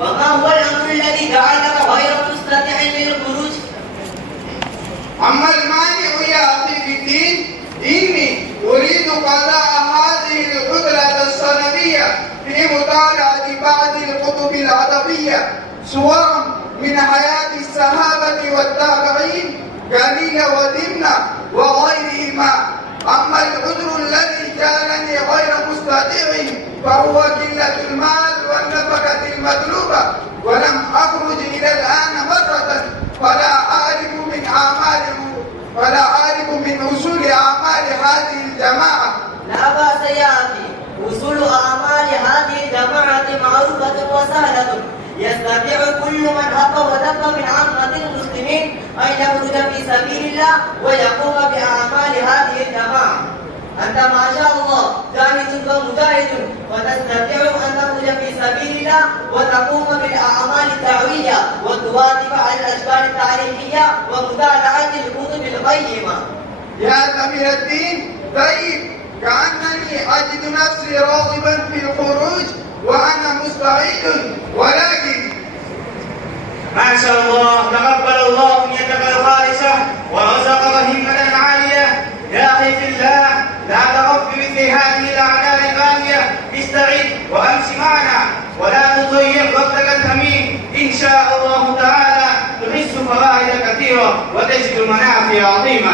وما هو الأمر الذي جعلك غير مستطيع للخروج؟ أما المانع يا أخي في الدين إني أريد قضاء هذه العطلة السنوية في مطالعة بعض الكتب الأدبية سواء من حياة الصحابة والتابعين قليلا ودمنا وغيرهما. أما العذر الذي جعلني غير مستطيع فهو قلة المال والنفقة المطلوبة، ولم أخرج إلى الآن مرة فلا أعرف من أصول أعمال هذه الجماعة. لا بأس يا أخي، وصول أعمال هذه الجماعة معروفة وسهلة، يستطيع كل من هب ودب من عامة المسلمين أن يخرج في سبيل الله ويقوم بأعمال هذه الجماعة. أنت ما شاء الله جاهد ومجاهد، وتستطيع أن تخرج في سبيل الله وتقوم بالأعمال الدعوية وتواظب على الأشكال التعليمية ومطالعة الكتب القيمة. يا أمير الدين، طيب كأنني أجد نفسي راغبا في الخروج وأنا مستعد، ولكن ما شاء الله، تقبل الله نيتك الخالصة ورزقك همة عالية. يا أخي في الله، لا تقف بمثل هذه الأعمال الغالية، استعد وأمس معنا ولا تضيع وقتك الثمين. إن شاء الله تعالى تحس فوائد كثيرة وتجد منافع عظيمة.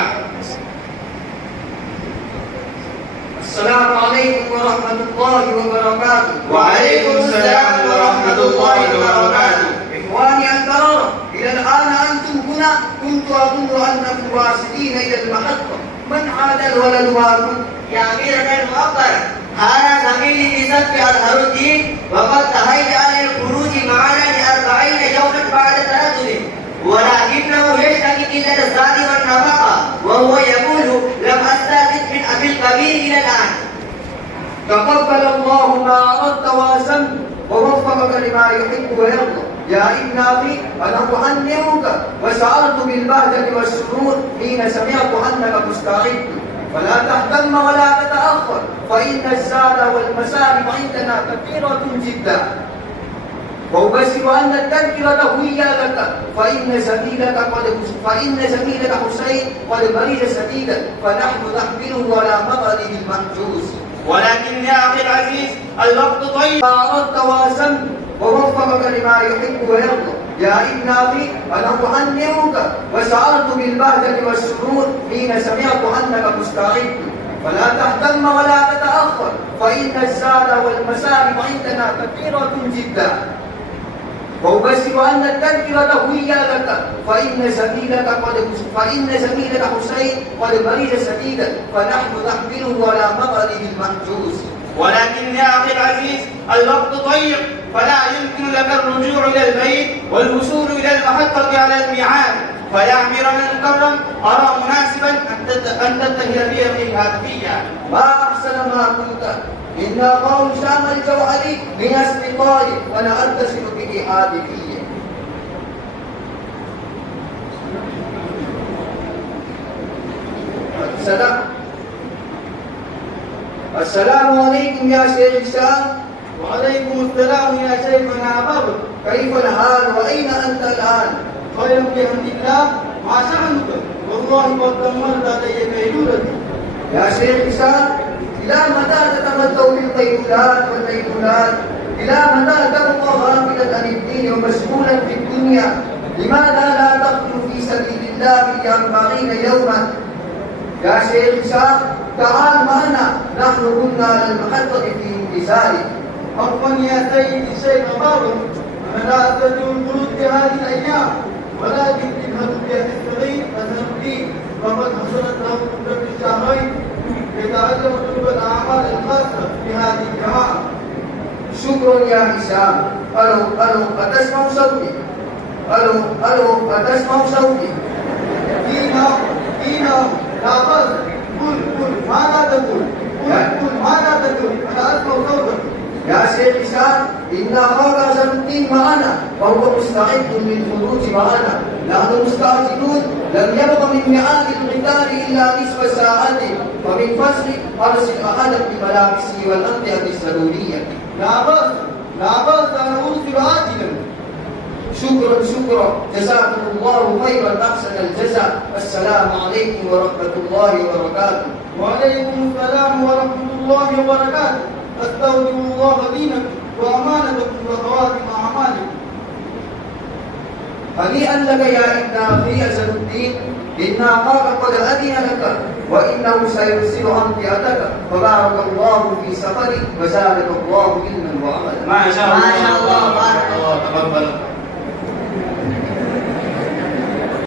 السلام عليكم ورحمة الله وبركاته. وعليكم السلام ورحمة الله وبركاته. إخواني الكرام، إلى الآن أنتم هنا، كنت أظن أنكم واصلين إلى المحطة. من عاد الولد واكم؟ يا أميرنا المؤقر، هذا زميلي في سقف أزهر الدين، وقد تهيأ للخروج معنا ل40 يوما بعد تردد، ولكنه يشتكي قلة الزاد والنفقة، وهو يقول لم أستفد من أبي الكبير إلى الآن. تقبل الله ما أردت وأسمت ووفقك لما يحب ويرضى. يا ابن أخي، أنا أهنئك وشعرت بالبهجة والسرور حين سمعت أنك مستعد، فلا تهتم ولا تتأخر، فإن الزاد والمسالب عندنا كثيرة جدا. وأبشر أن التذكرة هي لك، فإن زميلك حسين قد مرض شديدا، فنحن نحمله على مغرب المحجوز. ولكن يا أخي العزيز، الوقت ضيق. ما أردت وأسمت ووفقك لما يحب ويرضى. يا ابن أخي، أنا أهنئك وشعرت بالبهجة والسرور حين سمعت أنك مستعد، فلا تهتم ولا تتأخر، فإن الزاد والمسالب عندنا كثيرة جدا. وأبشر أن التذكرة هي لك، فإن زميلك حسين قد مرض شديدا، فنحن نحمله على مغرب المحجوز. ولكن يا أخي العزيز، الوقت ضيق، فلا يمكن لك الرجوع إلى البيت والوصول إلى المحطة على الميعاد. فيا أميرنا المكرم، أرى مناسبا أن تنتهي في الهاتفية. ما أحسن ما قلت، إن قوم شام الجوهري من أصدقائي، وأنا أتصل به هاتفيا. السلام عليكم يا شيخ هشام. وعليكم السلام يا شيخنا بدر، كيف الحال وأين أنت الآن؟ خير بحمد الله. ما شأنك؟ والله قد دمرت علي كيلولتي. يا شيخ هشام، إلى متى تتمتع بالقيلولات والليلولات؟ إلى متى تبقى غافلا عن الدين ومشغولا في الدنيا؟ لماذا لا تخرج في سبيل الله ب40 يوما؟ يا شيخ هشام، تعال معنا، نحن كنا على المحطة في انتظارك. عفوا يا سيدي الشيخ بدر، أنا لا أستطيع الخروج في هذه الأيام، ولكن اذهب بأخي الصغير أزهر الدين، فقد حصلت له مدة شهرين يتعلم كتب الأعمال الخاصة بهذه الجماعة. شكرا يا هشام. ألو أتسمع صوتي؟ ألو أتسمع صوتي؟ فينا لا بأس. قل ماذا تقول؟ قل ماذا تقول؟ أنا أسمع صوتك. يا شيخ هشام، إن أخاك أزهر الدين معنا، وهو مستعد للخروج معنا. نحن مستعجلون، لم يبق من ميعاد القتال إلا نصف ساعة، فمن فضلك أرسل أحدك بملابسه والأمتعة الضرورية. لا بأس، أنا أرسل عاجلا. شكرا شكرا، جزاكم الله خيرا أحسن الجزاء. السلام عليكم ورحمة الله وبركاته. وعليكم السلام ورحمة الله وبركاته. أستودع الله دينكم وأمانتكم وخواتم أعمالكم. هنيئا لك يا ابن أخي أسد الدين، إن أخاك قد أذن لك وإنه سيرسل أنبياءك، فبارك الله في سفرك وزادك الله علما وعملا. ما شاء الله. ما شاء الله. الله تقبل.